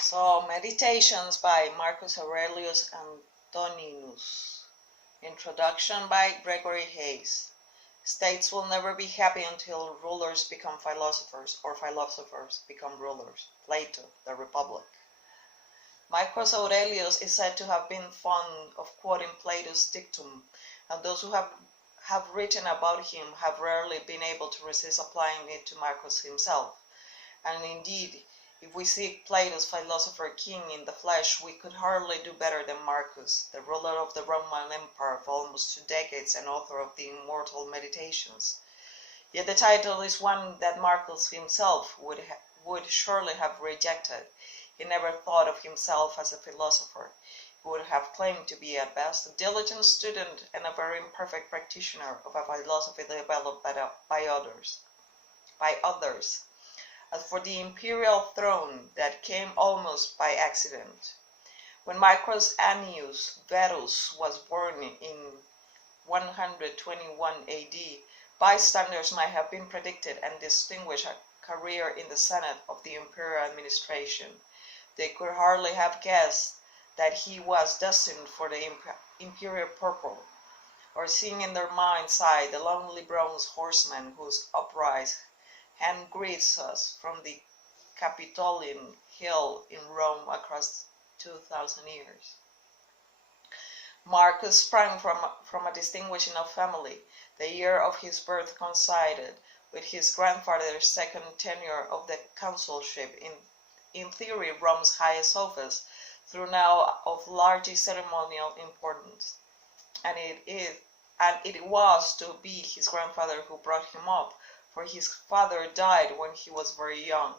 So, Meditations by Marcus Aurelius Antoninus. Introduction by Gregory Hayes. States will never be happy until rulers become philosophers, or philosophers become rulers. Plato, The Republic. Marcus Aurelius is said to have been fond of quoting Plato's dictum, and those who have written about him have rarely been able to resist applying it to Marcus himself. And indeed, if we seek Plato's philosopher king in the flesh, we could hardly do better than Marcus, the ruler of the Roman Empire for almost 2 decades and author of the immortal Meditations. Yet the title is one that Marcus himself would surely have rejected. He never thought of himself as a philosopher. He would have claimed to be at best a diligent student and a very imperfect practitioner of a philosophy developed by others. As for the imperial throne, that came almost by accident. When Marcus Annius Verus was born in 121 AD, bystanders might have been predicted and distinguished a career in the Senate of the imperial administration. They could hardly have guessed that he was destined for the imperial purple, or seeing in their mind's eye the lonely bronze horseman whose upright hand greets us from the Capitoline Hill in Rome across 2,000 years. Marcus sprang from a distinguished enough family. The year of his birth coincided with his grandfather's second tenure of the consulship in theory Rome's highest office, though now of largely ceremonial importance. And it was to be his grandfather who brought him up, for his father died when he was very young.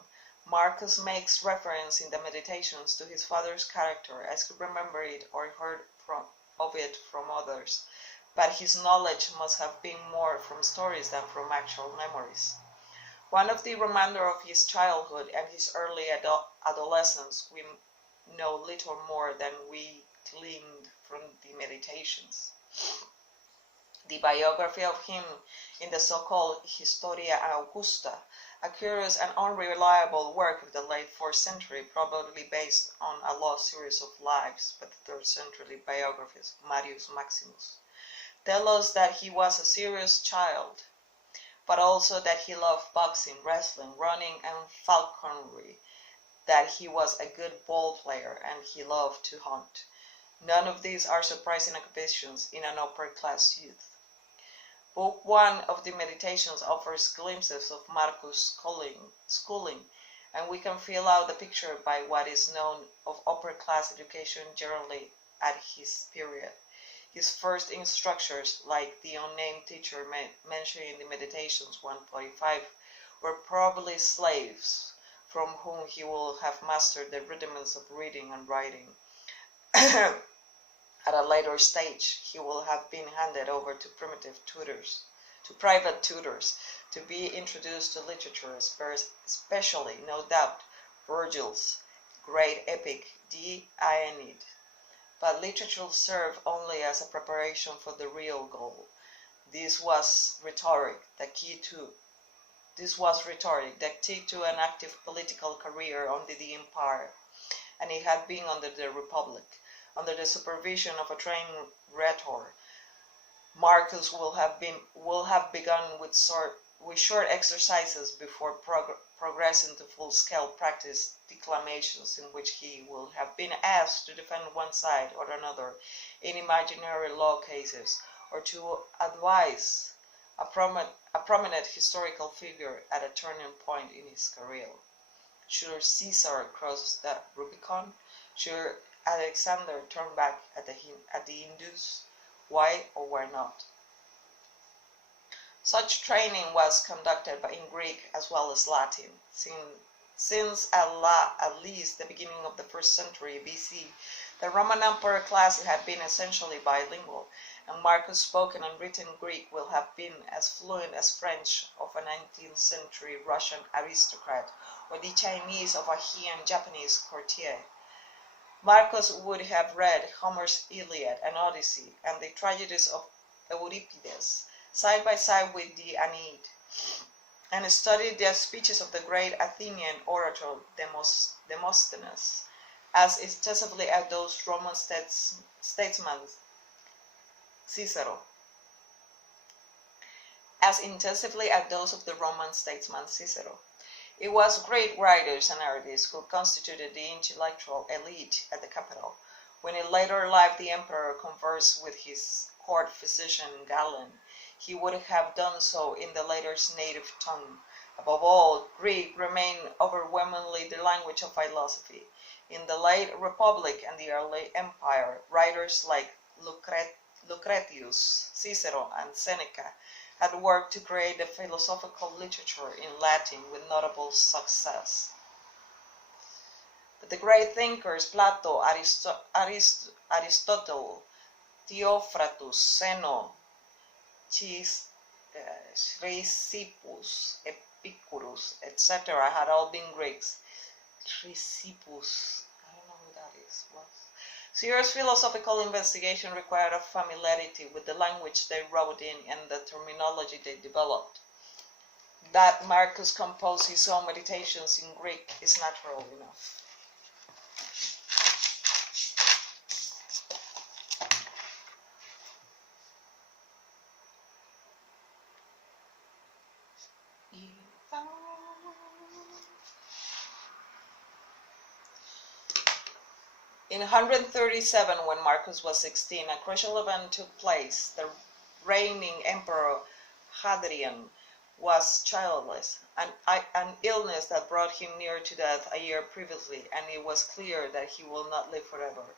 Marcus makes reference in the Meditations to his father's character as he remembered it or heard of it from others, but his knowledge must have been more from stories than from actual memories. One of the remainder of his childhood and his early adolescence we know little more than we gleaned from the Meditations. The biography of him in the so-called Historia Augusta, a curious and unreliable work of the late 4th century, probably based on a lost series of lives by the 3rd century biographies of Marius Maximus, tell us that he was a serious child, but also that he loved boxing, wrestling, running, and falconry, that he was a good ball player, and he loved to hunt. None of these are surprising occupations in an upper-class youth. Book 1 of the Meditations offers glimpses of Marcus' schooling, and we can fill out the picture by what is known of upper-class education generally at his period. His first instructors, like the unnamed teacher mentioned in the Meditations 145, were probably slaves, from whom he will have mastered the rudiments of reading and writing. At a later stage, he will have been handed over to private tutors, to be introduced to literature, especially, no doubt, Virgil's great epic, the Aeneid. But literature served only as a preparation for the real goal. This was rhetoric, the key to an active political career under the empire, and it had been under the Republic. Under the supervision of a trained rhetor, Marcus will have begun with short exercises before progressing to full-scale practice declamations, in which he will have been asked to defend one side or another in imaginary law cases, or to advise a prominent historical figure at a turning point in his career. Should Caesar cross the Rubicon? Should Alexander turned back at the Indus? Why or why not? Such training was conducted in Greek as well as Latin. Since at least the beginning of the 1st century BC, the Roman Empire class had been essentially bilingual, and Marcus' spoken and written Greek will have been as fluent as French of a 19th century Russian aristocrat, or the Chinese of a Heian Japanese courtier. Marcus would have read Homer's Iliad and Odyssey and the tragedies of Euripides side by side with the Aeneid, and studied the speeches of the great Athenian orator Demosthenes, as intensively as those Roman statesmen, Cicero, as intensively as those of the Roman statesman Cicero. It was great writers and artists who constituted the intellectual elite at the capital. When in later life the emperor conversed with his court physician Galen, he would have done so in the latter's native tongue. Above all, Greek remained overwhelmingly the language of philosophy. In the late Republic and the early Empire, writers like Lucretius, Cicero, and Seneca had worked to create a philosophical literature in Latin with notable success. But the great thinkers Plato, Aristotle, Theophrastus, Zeno, Chrysippus, Epicurus, etc. had all been Greeks. Chrysippus, I don't know who that is. What? Serious philosophical investigation required a familiarity with the language they wrote in and the terminology they developed. That Marcus composed his own meditations in Greek is natural enough. In 137, when Marcus was 16, a crucial event took place. The reigning emperor Hadrian was childless, an illness that brought him near to death a year previously, and it was clear that he will not live forever.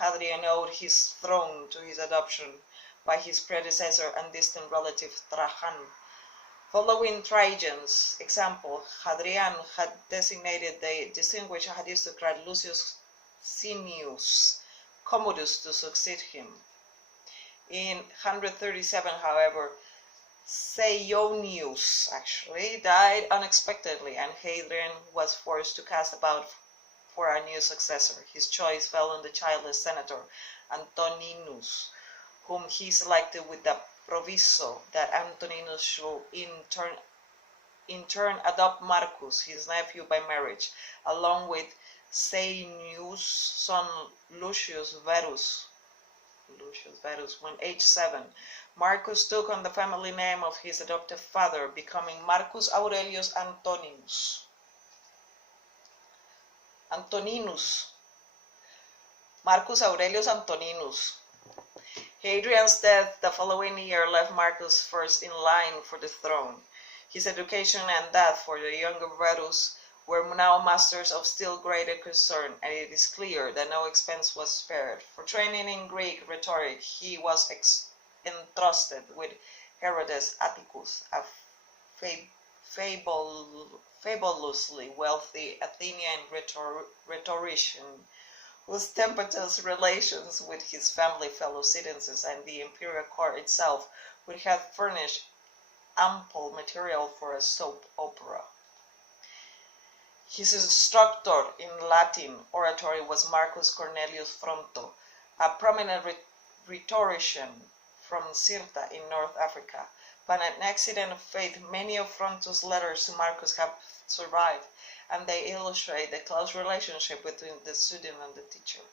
Hadrian owed his throne to his adoption by his predecessor and distant relative Trajan. Following Trajan's example, Hadrian had designated the distinguished aristocrat Lucius Senius Commodus to succeed him. In 137, however, Seionius actually died unexpectedly, and Hadrian was forced to cast about for a new successor. His choice fell on the childless senator Antoninus, whom he selected with the proviso that Antoninus should in turn adopt Marcus, his nephew, by marriage, along with Senius' son Lucius Verus. When aged 7, Marcus took on the family name of his adoptive father, becoming Marcus Aurelius Marcus Aurelius Antoninus. Hadrian's death the following year left Marcus first in line for the throne. His education and that for the younger Verus were now masters of still greater concern, and it is clear that no expense was spared. For training in Greek rhetoric, he was entrusted with Herodes Atticus, a fabulously wealthy Athenian rhetorician, whose tempestuous relations with his family, fellow citizens, and the imperial court itself would have furnished ample material for a soap opera. His instructor in Latin oratory was Marcus Cornelius Fronto, a prominent rhetorician from Cirta in North Africa. By an accident of fate, many of Fronto's letters to Marcus have survived, and they illustrate the close relationship between the student and the teacher.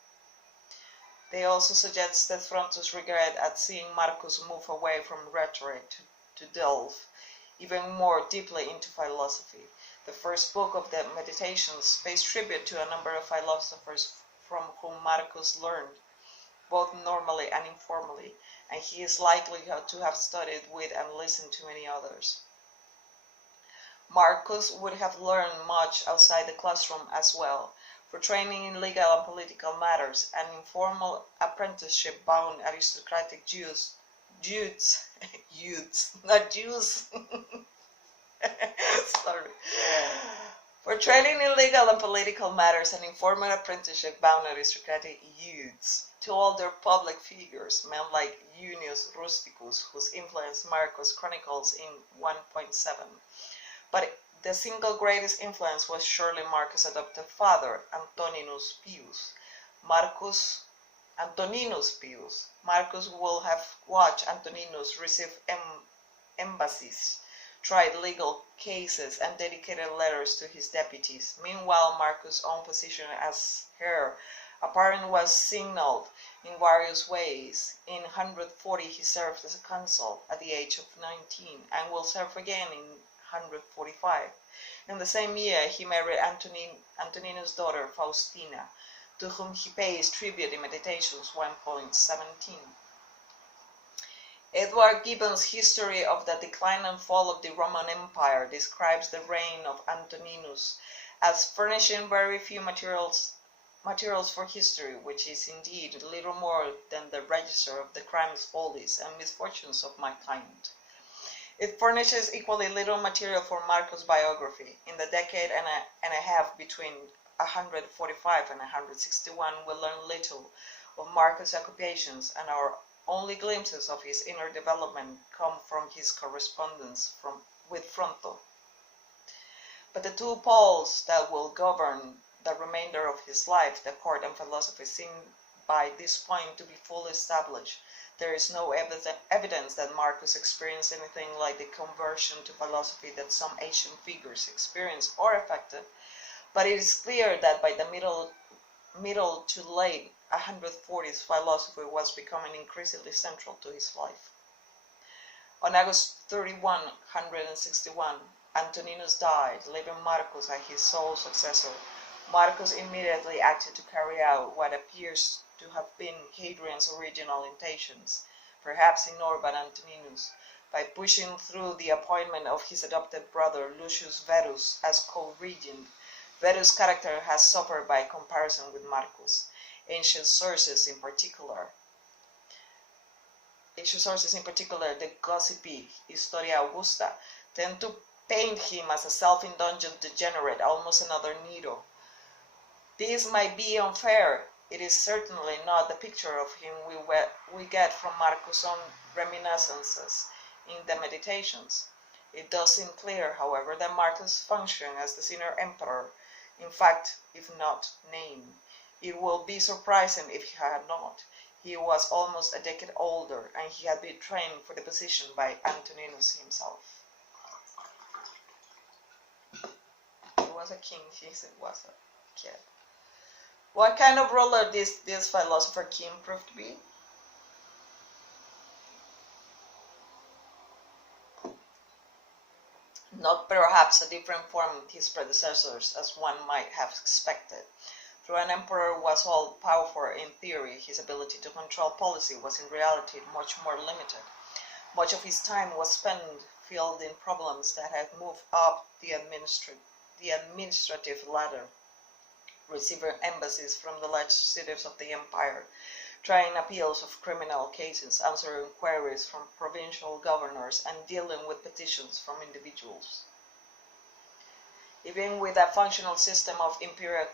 They also suggest that Fronto's regret at seeing Marcus move away from rhetoric to delve even more deeply into philosophy. The first book of the Meditations pays tribute to a number of philosophers from whom Marcus learned, both normally and informally, and he is likely to have studied with and listened to many others. Marcus would have learned much outside the classroom as well. For training in legal and political matters, an informal apprenticeship bound aristocratic youths, not Jews. Sorry. For training in legal and political matters, an informal apprenticeship bound aristocratic youths to older public figures, men like Junius Rusticus, whose influence Marcus chronicles in 1.7. But the single greatest influence was surely Marcus' adopted father, Antoninus Pius. Marcus will have watched Antoninus receive embassies tried legal cases and dedicated letters to his deputies. Meanwhile, Marcus' own position as heir apparent was signaled in various ways. In 140 he served as a consul at the age of 19 and will serve again in 145. In the same year he married Antoninus' daughter Faustina, to whom he pays tribute in Meditations 1.17. Edward Gibbon's History of the Decline and Fall of the Roman Empire describes the reign of Antoninus as furnishing very few materials for history, which is indeed little more than the register of the crimes, follies, and misfortunes of mankind. It furnishes equally little material for Marcus' biography. In the decade and a half between 145 and 161, we learn little of Marcus' occupations, and our only glimpses of his inner development come from his correspondence with Fronto. But the two poles that will govern the remainder of his life, the court and philosophy, seem by this point to be fully established. There is no evidence that Marcus experienced anything like the conversion to philosophy that some ancient figures experienced or affected, but it is clear that by the middle to late 140s, philosophy was becoming increasingly central to his life. On August 31, 161, Antoninus died, leaving Marcus as his sole successor. Marcus immediately acted to carry out what appears to have been Hadrian's original intentions, perhaps ignored by Antoninus, by pushing through the appointment of his adopted brother Lucius Verus as co-regent. Verus' character has suffered by comparison with Marcus. Ancient sources, in particular, the gossipy Historia Augusta, tend to paint him as a self-indulgent degenerate, almost another Nero. This might be unfair. It is certainly not the picture of him we get from Marcus' own reminiscences in the Meditations. It does seem clear, however, that Marcus functioned as the senior emperor, in fact, if not name. It will be surprising if he had not. He was almost a decade older, and he had been trained for the position by Antoninus himself. He was a king, he was a kid. What kind of ruler this philosopher king proved to be? Not perhaps a different from his predecessors, as one might have expected. Though an emperor was all-powerful in theory, his ability to control policy was in reality much more limited. Much of his time was spent fielding problems that had moved up the administrative ladder, receiving embassies from the legislators of the empire, trying appeals of criminal cases, answering queries from provincial governors, and dealing with petitions from individuals. Even with a functional system of imperial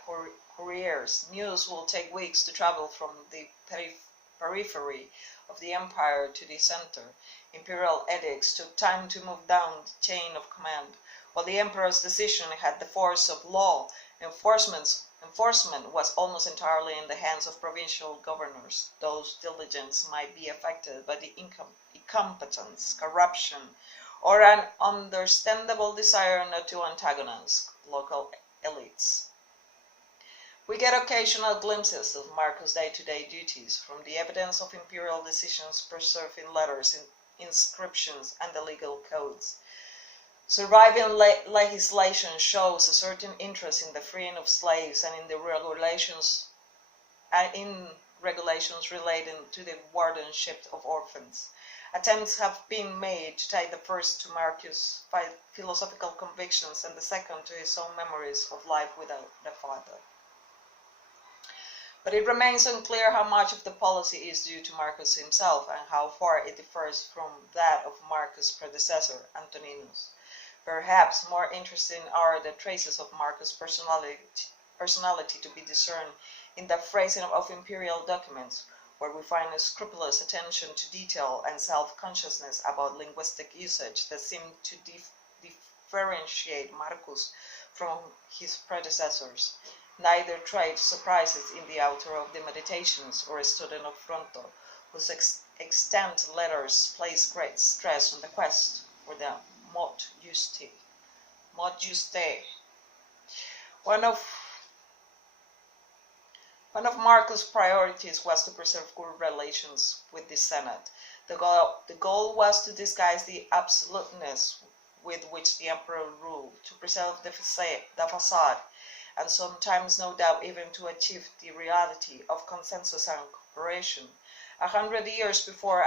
couriers, news will take weeks to travel from the periphery of the empire to the center. Imperial edicts took time to move down the chain of command, while the emperor's decision had the force of law. Enforcement was almost entirely in the hands of provincial governors. Those diligence might be affected by the incompetence, corruption, or an understandable desire not to antagonize local elites. We get occasional glimpses of Marcus' day-to-day duties from the evidence of imperial decisions preserved in letters, inscriptions, and the legal codes. Surviving legislation shows a certain interest in the freeing of slaves and in the regulations relating to the wardenship of orphans. Attempts have been made to tie the first to Marcus' philosophical convictions and the second to his own memories of life without the father. But it remains unclear how much of the policy is due to Marcus himself and how far it differs from that of Marcus' predecessor, Antoninus. Perhaps more interesting are the traces of Marcus' personality to be discerned in the phrasing of imperial documents, where we find a scrupulous attention to detail and self-consciousness about linguistic usage that seem to differentiate Marcus from his predecessors. Neither trait surprises in the author of the Meditations or a student of Fronto, whose extant letters place great stress on the quest for the Mod Juste. Mod Juste. One of Marcus' priorities was to preserve good relations with the Senate. The goal was to disguise the absoluteness with which the emperor ruled, to preserve the facade, and sometimes, no doubt, even to achieve the reality of consensus and cooperation. 100 years before,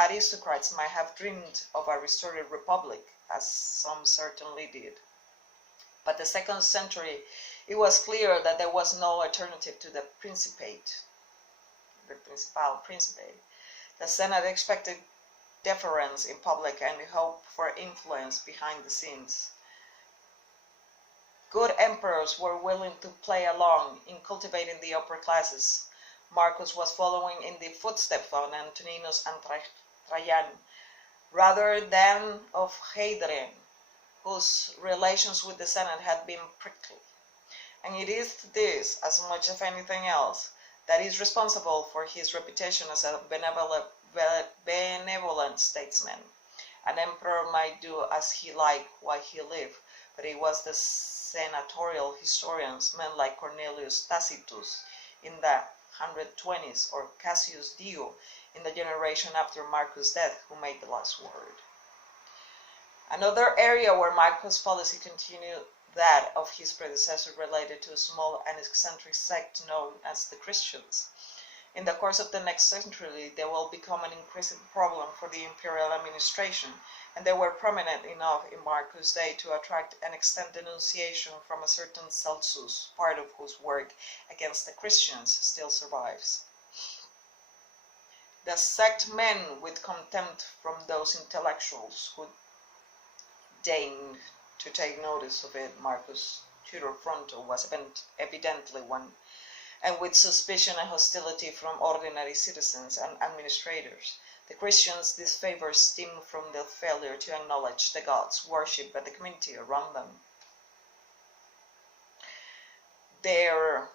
aristocrats might have dreamed of a restored republic, as some certainly did. But the 2nd century, it was clear that there was no alternative to the principate, the principal principate. The Senate expected deference in public and hope for influence behind the scenes. Good emperors were willing to play along in cultivating the upper classes. Marcus was following in the footsteps of Antoninus and Trajan, rather than of Hadrian, whose relations with the Senate had been prickly. And it is this, as much as anything else, that is responsible for his reputation as a benevolent statesman. An emperor might do as he liked while he lived, but it was the senatorial historians, men like Cornelius Tacitus in the 120s or Cassius Dio in the generation after Marcus' death who made the last word. Another area where Marcus' policy continued that of his predecessor related to a small and eccentric sect known as the Christians. In the course of the next century, they will become an increasing problem for the imperial administration, and they were prominent enough in Marcus' day to attract and extend denunciation from a certain Celsus, part of whose work against the Christians still survives. The sect men with contempt from those intellectuals who deigned to take notice of it. Marcus Tudor Fronto was evidently one, and with suspicion and hostility from ordinary citizens and administrators. The Christians' disfavor stemmed from their failure to acknowledge the gods worshipped by the community around them. Their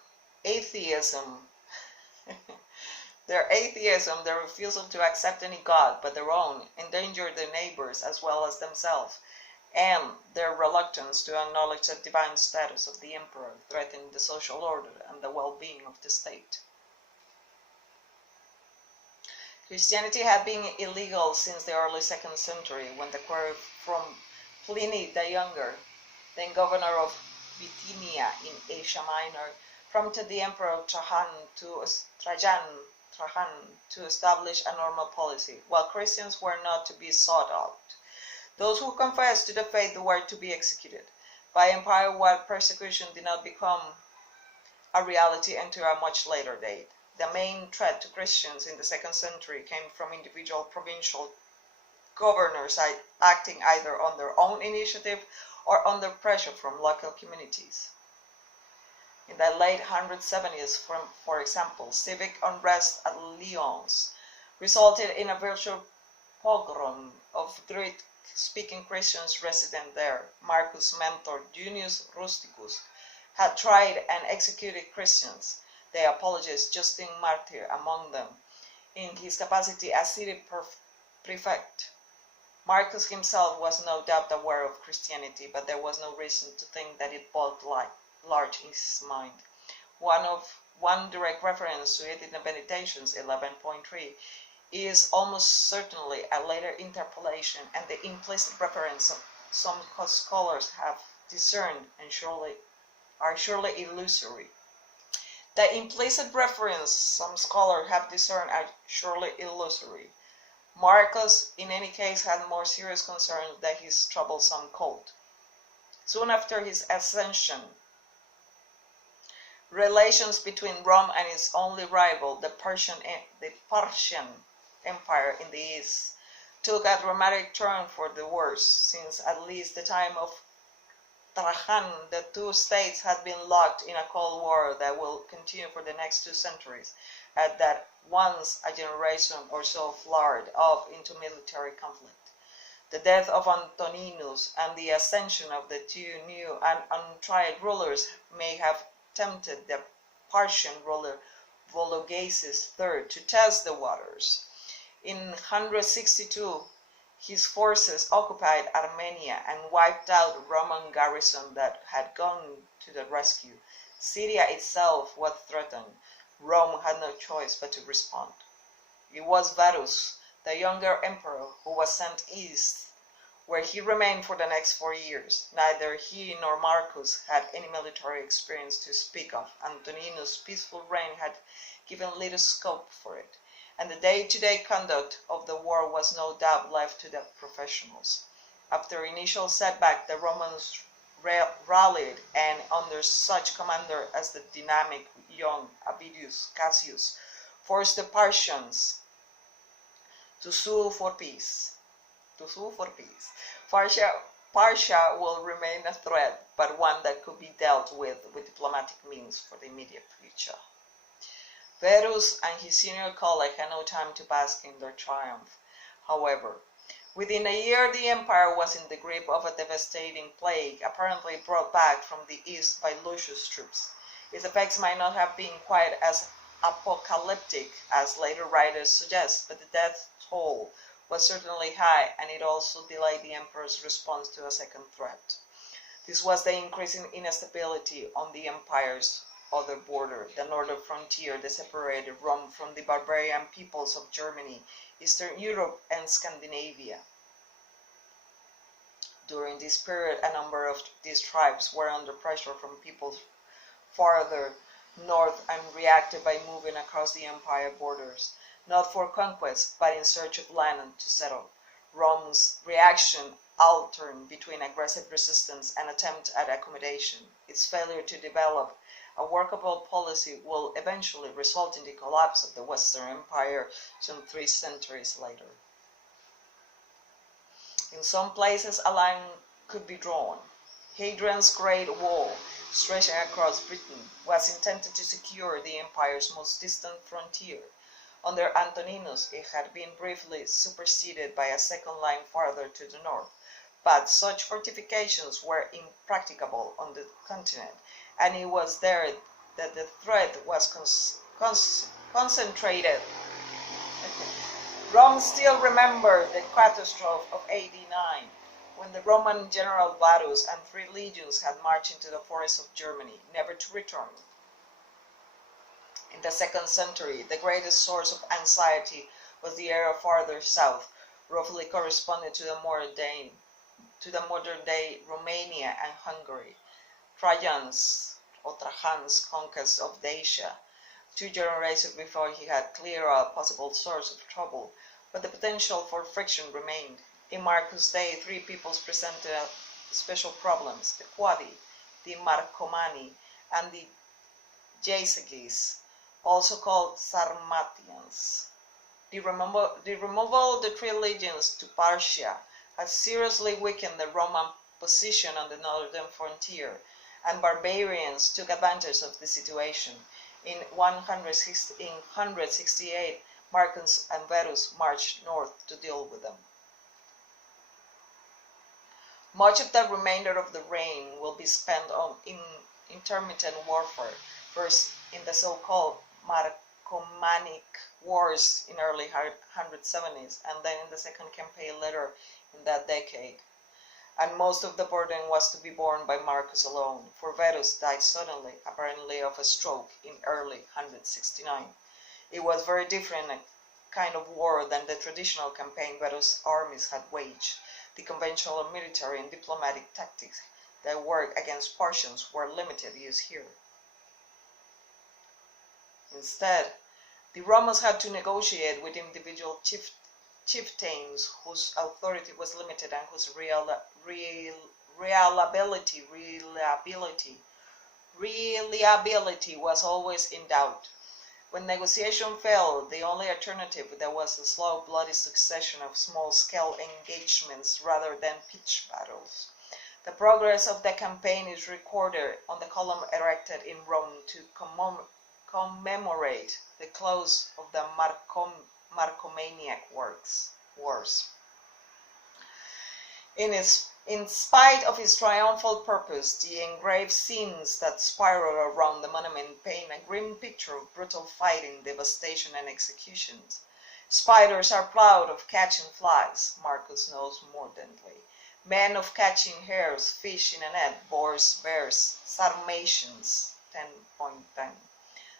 atheism, their refusal to accept any god but their own, endangered their neighbors as well as themselves, and their reluctance to acknowledge the divine status of the emperor threatened the social order and the well-being of the state. Christianity had been illegal since the early 2nd century, when the query from Pliny the Younger, then governor of Bithynia in Asia Minor, prompted the emperor Trajan to establish a normal policy, while Christians were not to be sought out. Those who confessed to the faith were to be executed. By empire-wide persecution did not become a reality until a much later date. The main threat to Christians in the 2nd century came from individual provincial governors acting either on their own initiative or under pressure from local communities. In the late 170s, for example, civic unrest at Lyons resulted in a virtual pogrom of Greek-speaking Christians resident there. Marcus' mentor, Junius Rusticus, had tried and executed Christians, the apologist Justin Martyr among them, in his capacity as city prefect. Marcus himself was no doubt aware of Christianity, but there was no reason to think that it bulked large in his mind. One direct reference to it in the Meditations 11.3 is almost certainly a later interpolation, and the implicit reference of some scholars have discerned and are surely illusory. The implicit reference some scholars have discerned are surely illusory. Marcus, in any case, had more serious concerns than his troublesome cult. Soon after his ascension, relations between Rome and its only rival, the Persian Empire in the east, took a dramatic turn for the worse, since at least the time of Trajan, the two states had been locked in a cold war that will continue for the next 2 centuries, and that once a generation or so flared up into military conflict. The death of Antoninus and the ascension of the two new and untried rulers may have tempted the Parthian ruler Vologases III to test the waters. In 162, His forces occupied Armenia and wiped out a Roman garrison that had gone to the rescue. Syria itself was threatened. Rome had no choice but to respond. It was Varus, the younger emperor, who was sent east, where he remained for the next 4 years. Neither he nor Marcus had any military experience to speak of. Antoninus' peaceful reign had given little scope for it, and the day-to-day conduct of the war was no doubt left to the professionals. After initial setback, the Romans rallied, and under such commander as the dynamic young Avidius Cassius, forced the Parthians to sue for peace. Parthia will remain a threat, but one that could be dealt with diplomatic means for the immediate future. Verus and his senior colleague had no time to bask in their triumph. However, within a year the empire was in the grip of a devastating plague, apparently brought back from the east by Lucius' troops. Its effects might not have been quite as apocalyptic as later writers suggest, but the death toll was certainly high, and it also delayed the emperor's response to a second threat. This was the increasing instability on the empire's other border, the northern frontier that separated Rome from the barbarian peoples of Germany, Eastern Europe, and Scandinavia. During this period, a number of these tribes were under pressure from peoples farther north and reacted by moving across the empire borders, not for conquest, but in search of land to settle. Rome's reaction alterned between aggressive resistance and attempt at accommodation. Its failure to develop a workable policy will eventually result in the collapse of the Western Empire some 3 centuries later. In some places, a line could be drawn. Hadrian's Great Wall, stretching across Britain, was intended to secure the empire's most distant frontier. Under Antoninus, it had been briefly superseded by a second line farther to the north, but such fortifications were impracticable on the continent, and it was there that the threat was concentrated. Rome still remembered the catastrophe of AD 9, when the Roman general Varus and 3 legions had marched into the forests of Germany, never to return. In the 2nd century, the greatest source of anxiety was the area farther south, roughly corresponding to the modern-day Romania and Hungary. Trajan's conquest of Dacia, 2 generations before, he had cleared a possible source of trouble, but the potential for friction remained. In Marcus' day, 3 peoples presented special problems: the Quadi, the Marcomanni, and the Jazyges, also called Sarmatians. The removal of the 3 legions to Parthia had seriously weakened the Roman position on the northern frontier, and barbarians took advantage of the situation. In 168, Marcus and Verus marched north to deal with them. Much of the remainder of the reign will be spent on intermittent warfare, first in the so-called Marcomannic Wars in early 170s, and then in the second campaign later in that decade. And most of the burden was to be borne by Marcus alone, for Verus died suddenly, apparently of a stroke, in early 169. It was very different kind of war than the traditional campaign Verus' armies had waged. The conventional military and diplomatic tactics that worked against Parthians were limited use here. Instead, the Romans had to negotiate with individual chieftains whose authority was limited and whose reliability was always in doubt. When negotiation failed, the only alternative there was a slow, bloody succession of small-scale engagements rather than pitched battles. The progress of the campaign is recorded on the column erected in Rome to commemorate the close of the Marcomannic Wars. In spite of its triumphal purpose, the engraved scenes that spiral around the monument paint a grim picture of brutal fighting, devastation, and executions. Spiders are proud of catching flies, Marcus knows mordantly. Men of catching hares, fish in a net, boars, bears, Sarmatians, 10.10.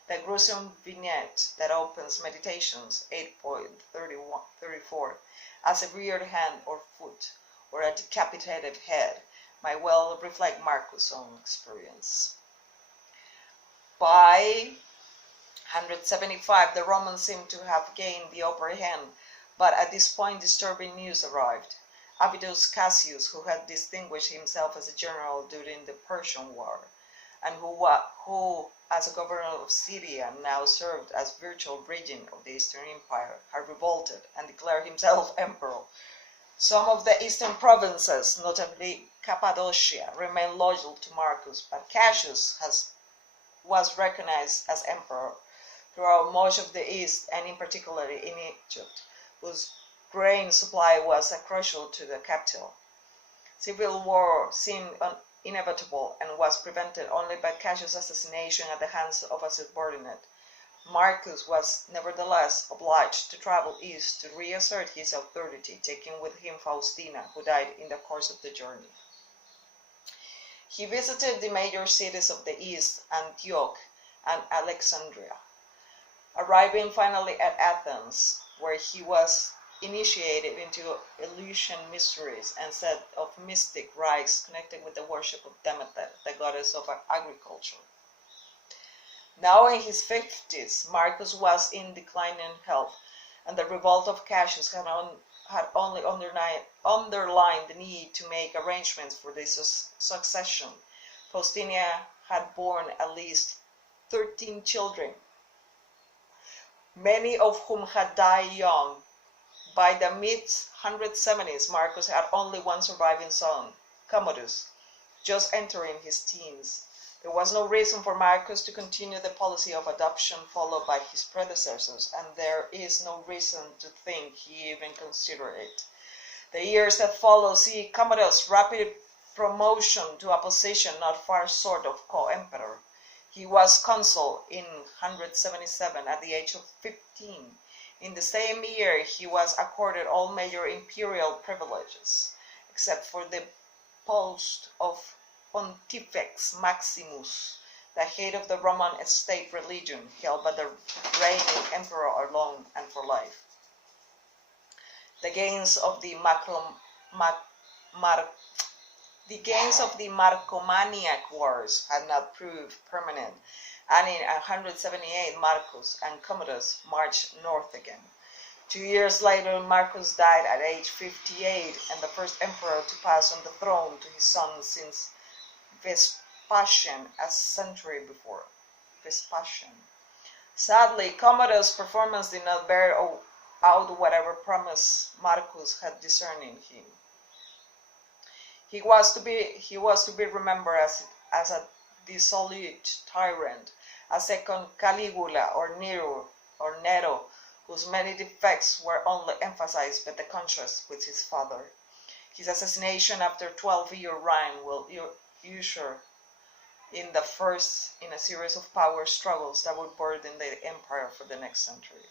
The gruesome vignette that opens Meditations, 8.34, a severed hand or foot, or a decapitated head, might well reflect Marcus' own experience. By 175, the Romans seem to have gained the upper hand, but at this point disturbing news arrived. Avidius Cassius, who had distinguished himself as a general during the Persian War, and who as a governor of Syria now served as virtual regent of the Eastern Empire, had revolted and declared himself emperor. Some of the eastern provinces, notably Cappadocia, remained loyal to Marcus, but Cassius was recognized as emperor throughout much of the east, and in particular in Egypt, whose grain supply was crucial to the capital. Civil war seemed inevitable and was prevented only by Cassius' assassination at the hands of a subordinate. Marcus was nevertheless obliged to travel east to reassert his authority, taking with him Faustina, who died in the course of the journey. He visited the major cities of the east, Antioch and Alexandria, arriving finally at Athens, where he was initiated into Eleusinian mysteries and set of mystic rites connected with the worship of Demeter, the goddess of agriculture. Now in his 50s, Marcus was in declining health, and the revolt of Cassius had only underlined the need to make arrangements for the succession. Faustina had borne at least 13 children, many of whom had died young. By the mid-170s, Marcus had only one surviving son, Commodus, just entering his teens. There was no reason for Marcus to continue the policy of adoption followed by his predecessors, and there is no reason to think he even considered it. The years that follow see Commodus' rapid promotion to a position not far short of co-emperor. He was consul in 177 at the age of 15. In the same year, he was accorded all major imperial privileges, except for the post of Pontifex Maximus, the head of the Roman state religion, held by the reigning emperor alone and for life. The gains of the Marcomannic Wars had not proved permanent, and in 178 Marcus and Commodus marched north again. 2 years later, Marcus died at age 58, and the first emperor to pass on the throne to his son since Vespasian, a century before. Vespasian. Sadly, Commodus' performance did not bear out whatever promise Marcus had discerned in him. He was to be remembered as a dissolute tyrant, a second Caligula or Nero, whose many defects were only emphasized by the contrast with his father. His assassination after 12-year reign will usher in the first in a series of power struggles that would burden the empire for the next century.